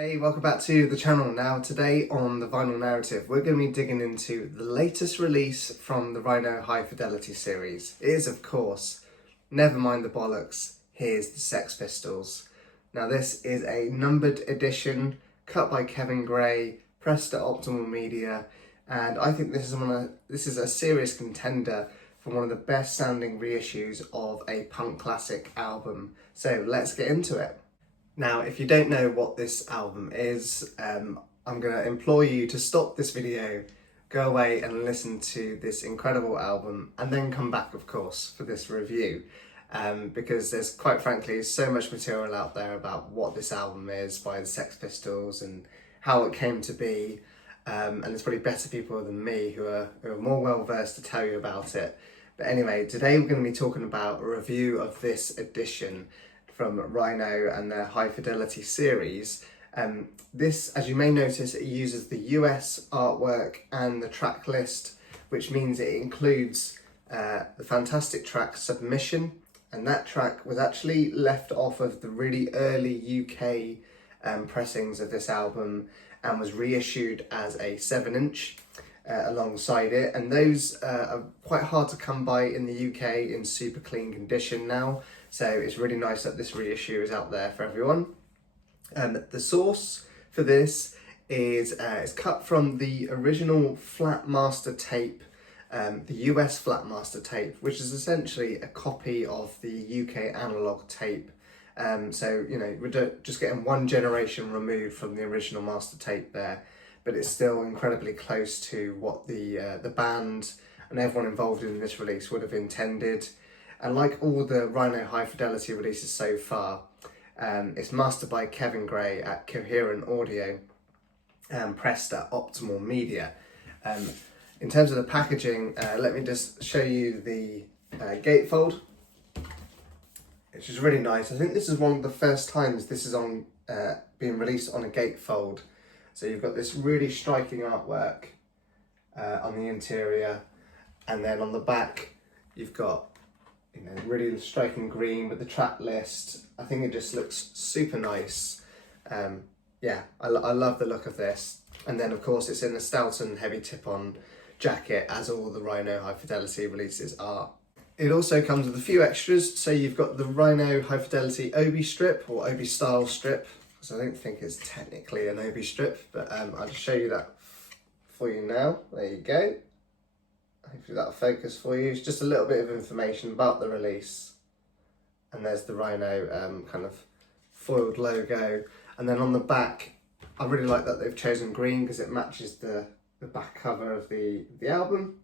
Hey, welcome back to the channel. Now today on the vinyl narrative we're going to be digging into the latest release from the Rhino High Fidelity series. It is of course Nevermind the Bollocks, Here's the Sex Pistols. Now this is a numbered edition cut by Kevin Gray, pressed at Optimal Media, and I think this is a serious contender for one of the best sounding reissues of a punk classic album. So let's get into it. Now, if you don't know what this album is, I'm going to implore you to stop this video, go away and listen to this incredible album, and then come back, of course, for this review. Because there's, quite frankly, so much material out there about what this album is by the Sex Pistols and how it came to be. And there's probably better people than me who are more well-versed to tell you about it. But anyway, today we're going to be talking about a review of this edition from Rhino and their High Fidelity series. This, as you may notice, it uses the US artwork and the track list, which means it includes the fantastic track Submission, and that track was actually left off of the really early UK pressings of this album and was reissued as a 7-inch alongside it, and those are quite hard to come by in the UK in super clean condition now. So it's really nice that this reissue is out there for everyone. The source for this is it's cut from the original flat master tape, the US flat master tape, which is essentially a copy of the UK analog tape. So, you know, we're just getting one generation removed from the original master tape there, but it's still incredibly close to what the band and everyone involved in this release would have intended. And like all the Rhino High Fidelity releases so far, it's mastered by Kevin Gray at Coherent Audio and pressed at Optimal Media. In terms of the packaging, let me just show you the gatefold, which is really nice. I think this is one of the first times this is on being released on a gatefold. So you've got this really striking artwork on the interior, and then on the back you've got, you know, really striking green with the track list. I think it just looks super nice. Yeah, I love the look of this. And then of course it's in the Stoughton heavy tip-on jacket, as all the Rhino High Fidelity releases are. It also comes with a few extras. So you've got the Rhino High Fidelity Obi strip, or Obi style strip, because I don't think it's technically an Obi strip, but I'll just show you that for you now. There you go. Hopefully that'll focus for you. It's just a little bit of information about the release. And there's the Rhino kind of foiled logo. And then on the back, I really like that they've chosen green because it matches the back cover of the album.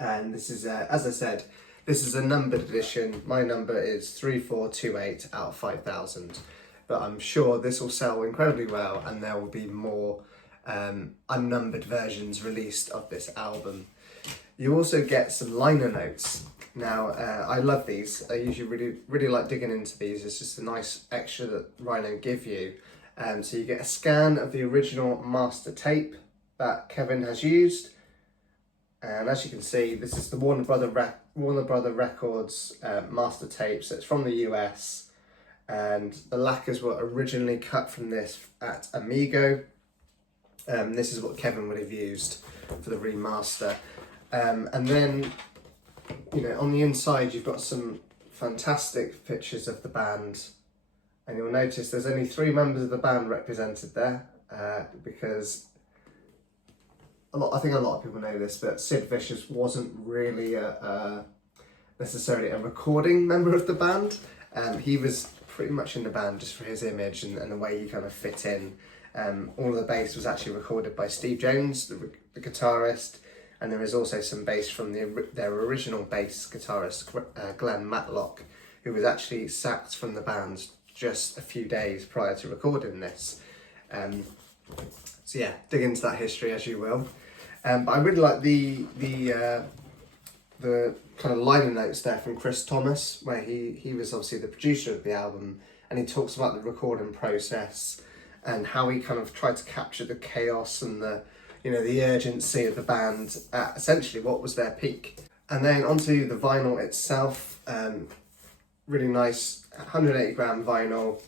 And this is, as I said, this is a numbered edition. My number is 3428 out of 5,000. But I'm sure this will sell incredibly well, and there will be more unnumbered versions released of this album. You also get some liner notes. Now, I love these. I usually really like digging into these. It's just a nice extra that Rhino give you. So you get a scan of the original master tape that Kevin has used. And as you can see, this is the Warner Brother Records master tape. So it's from the US. And the lacquers were originally cut from this at Amigo. This is what Kevin would have used for the remaster. And then, you know, on the inside you've got some fantastic pictures of the band, and you'll notice there's only 3 members of the band represented there, because I think a lot of people know this, but Sid Vicious wasn't really necessarily a recording member of the band. He was pretty much in the band just for his image and the way he kind of fit in. All of the bass was actually recorded by Steve Jones, the guitarist. And there is also some bass from their original bass guitarist, Glenn Matlock, who was actually sacked from the band just a few days prior to recording this. So yeah, dig into that history as you will. But I really like the kind of liner notes there from Chris Thomas, where he was obviously the producer of the album, and he talks about the recording process and how he kind of tried to capture the chaos and the urgency of the band at essentially what was their peak. And then onto the vinyl itself, really nice 180 gram vinyl,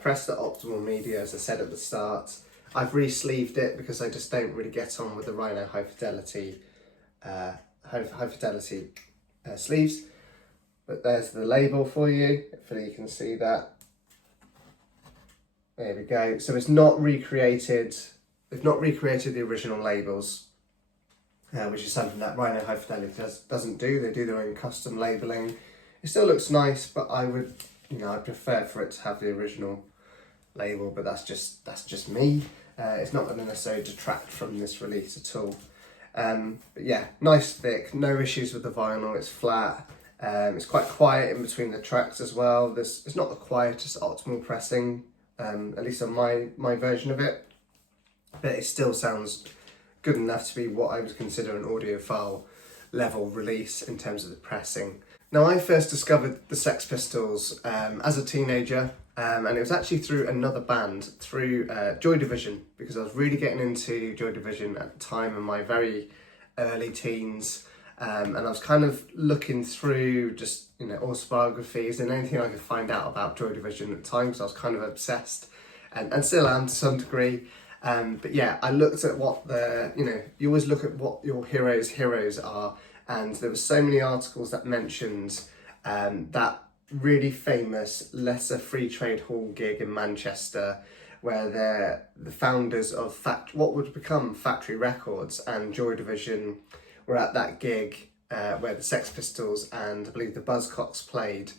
Press the optimal media, as I said at the start. I've re-sleeved it because I just don't really get on with the Rhino High Fidelity sleeves. But there's the label for you. Hopefully you can see that. There we go. So it's not recreated. They've not recreated the original labels, which is something that Rhino High Fidelity doesn't do. They do their own custom labeling. It still looks nice, but I would, I prefer for it to have the original label. But that's just me. It's not going to necessarily detract from this release at all. But yeah, nice thick. No issues with the vinyl. It's flat. It's quite quiet in between the tracks as well. It's not the quietest optimal pressing, at least on my version of it, but it still sounds good enough to be what I would consider an audiophile level release in terms of the pressing. Now, I first discovered the Sex Pistols as a teenager, and it was actually through another band, through Joy Division, because I was really getting into Joy Division at the time in my very early teens. And I was kind of looking through just, autobiographies and anything I could find out about Joy Division at the time, because I was kind of obsessed and still am to some degree. But yeah, I looked at what you always look at what your heroes are. And there were so many articles that mentioned that really famous Lesser Free Trade Hall gig in Manchester, where they're the founders of what would become Factory Records and Joy Division were at that gig where the Sex Pistols and I believe the Buzzcocks played,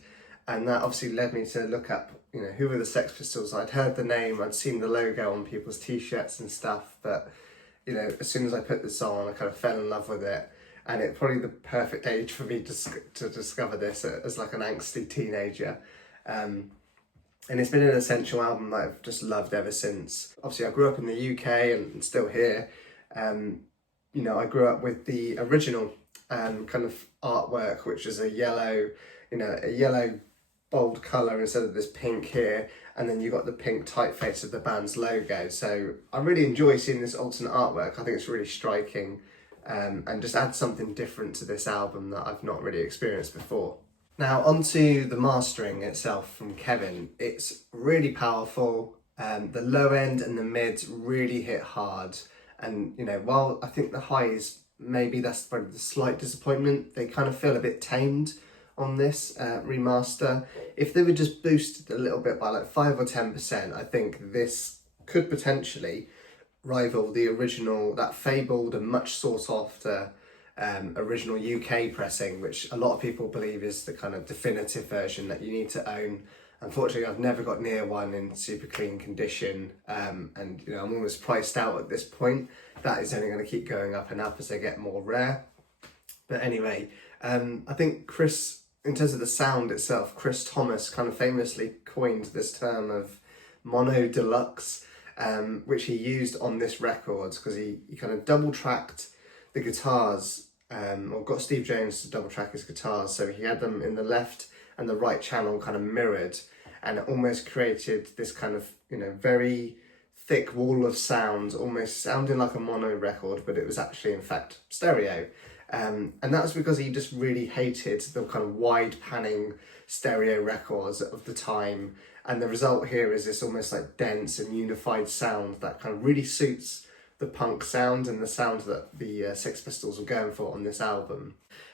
and that obviously led me to look up, who were the Sex Pistols. I'd heard the name, I'd seen the logo on people's t-shirts and stuff, but as soon as I put this on, I kind of fell in love with it, and it's probably the perfect age for me to discover this as like an angsty teenager. And it's been an essential album that I've just loved ever since. Obviously, I grew up in the UK and still here. I grew up with the original kind of artwork, which is a yellow bold colour instead of this pink here, and then you got the pink typeface of the band's logo. So I really enjoy seeing this alternate artwork. I think it's really striking, and just adds something different to this album that I've not really experienced before. Now onto the mastering itself from Kevin. It's really powerful. The low end and the mids really hit hard. And, while I think the highs, maybe that's probably the slight disappointment, they kind of feel a bit tamed on this remaster. If they were just boosted a little bit by like 5 or 10%, I think this could potentially rival the original, that fabled and much sought after original UK pressing, which a lot of people believe is the kind of definitive version that you need to own. Unfortunately, I've never got near one in super clean condition, and I'm almost priced out at this point. That is only going to keep going up and up as they get more rare. But anyway, I think Chris, in terms of the sound itself, Chris Thomas kind of famously coined this term of mono deluxe, which he used on this record because he kind of double tracked the guitars, or got Steve Jones to double track his guitars, so he had them in the left and the right channel kind of mirrored, and it almost created this kind of very thick wall of sound, almost sounding like a mono record, but it was actually in fact stereo. And that was because he just really hated the kind of wide panning stereo records of the time, and the result here is this almost like dense and unified sound that kind of really suits the punk sound and the sound that the Sex Pistols were going for on this album.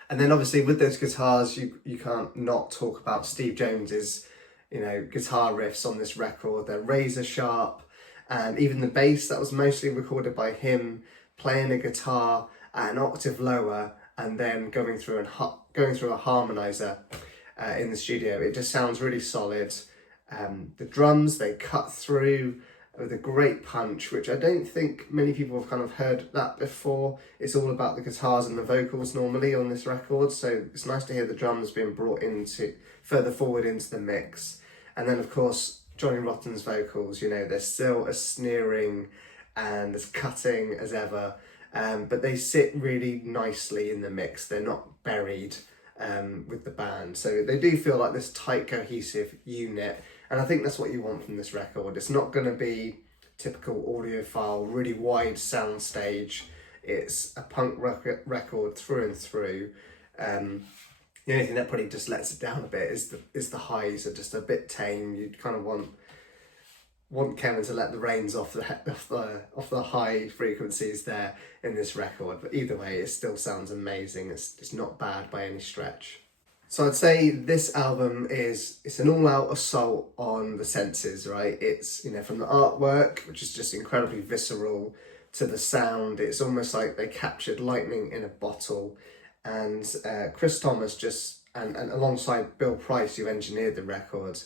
And then obviously with those guitars, you can't not talk about Steve Jones's, guitar riffs on this record. They're razor sharp, and even the bass that was mostly recorded by him playing a guitar at an octave lower and then going through a harmonizer in the studio. It just sounds really solid. The drums, they cut through with a great punch, which I don't think many people have kind of heard that before. It's all about the guitars and the vocals normally on this record, so it's nice to hear the drums being brought into further forward into the mix. And then of course Johnny Rotten's vocals, they're still as sneering and as cutting as ever, but they sit really nicely in the mix. They're not buried with the band, so they do feel like this tight cohesive unit. And I think that's what you want from this record. It's not going to be typical audiophile, really wide soundstage. It's a punk record through and through. The only thing that probably just lets it down a bit is the highs are just a bit tame. You'd kind of want want Kevin to let the reins off the high frequencies there in this record. But either way, it still sounds amazing. It's not bad by any stretch. So I'd say this album it's an all-out assault on the senses, right? It's, you know, from the artwork, which is just incredibly visceral, to the sound. It's almost like they captured lightning in a bottle. And Chris Thomas and alongside Bill Price, who engineered the record,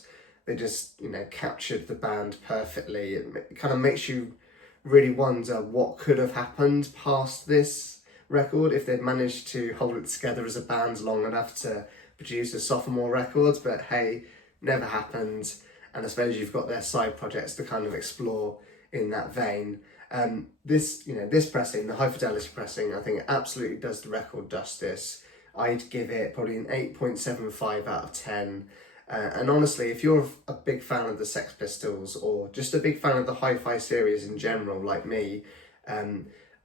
they just, you know, captured the band perfectly. It kind of makes you really wonder what could have happened past this record if they'd managed to hold it together as a band long enough to produce a sophomore record. But hey, never happened. And I suppose you've got their side projects to kind of explore in that vein. This pressing, the high fidelity pressing, I think it absolutely does the record justice. I'd give it probably an 8.75 out of 10. And honestly, if you're a big fan of the Sex Pistols or just a big fan of the Hi-Fi series in general, like me,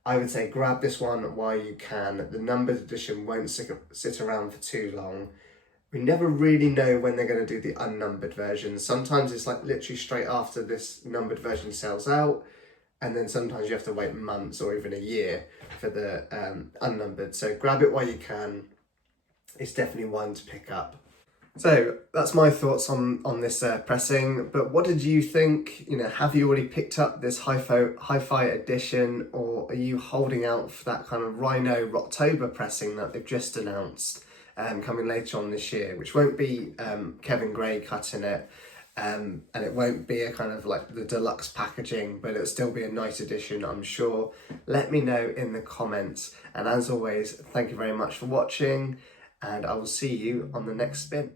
I would say grab this one while you can. The numbered edition won't sit around for too long. We never really know when they're going to do the unnumbered version. Sometimes it's like literally straight after this numbered version sells out, and then sometimes you have to wait months or even a year for the unnumbered. So grab it while you can. It's definitely one to pick up. So that's my thoughts on this pressing, but what did you think? You know, have you already picked up this Hi-Fi edition, or are you holding out for that kind of Rhino Rocktober pressing that they've just announced coming later on this year, which won't be Kevin Gray cutting it, and it won't be a kind of like the deluxe packaging, but it'll still be a nice edition, I'm sure. Let me know in the comments, and as always, thank you very much for watching, and I will see you on the next spin.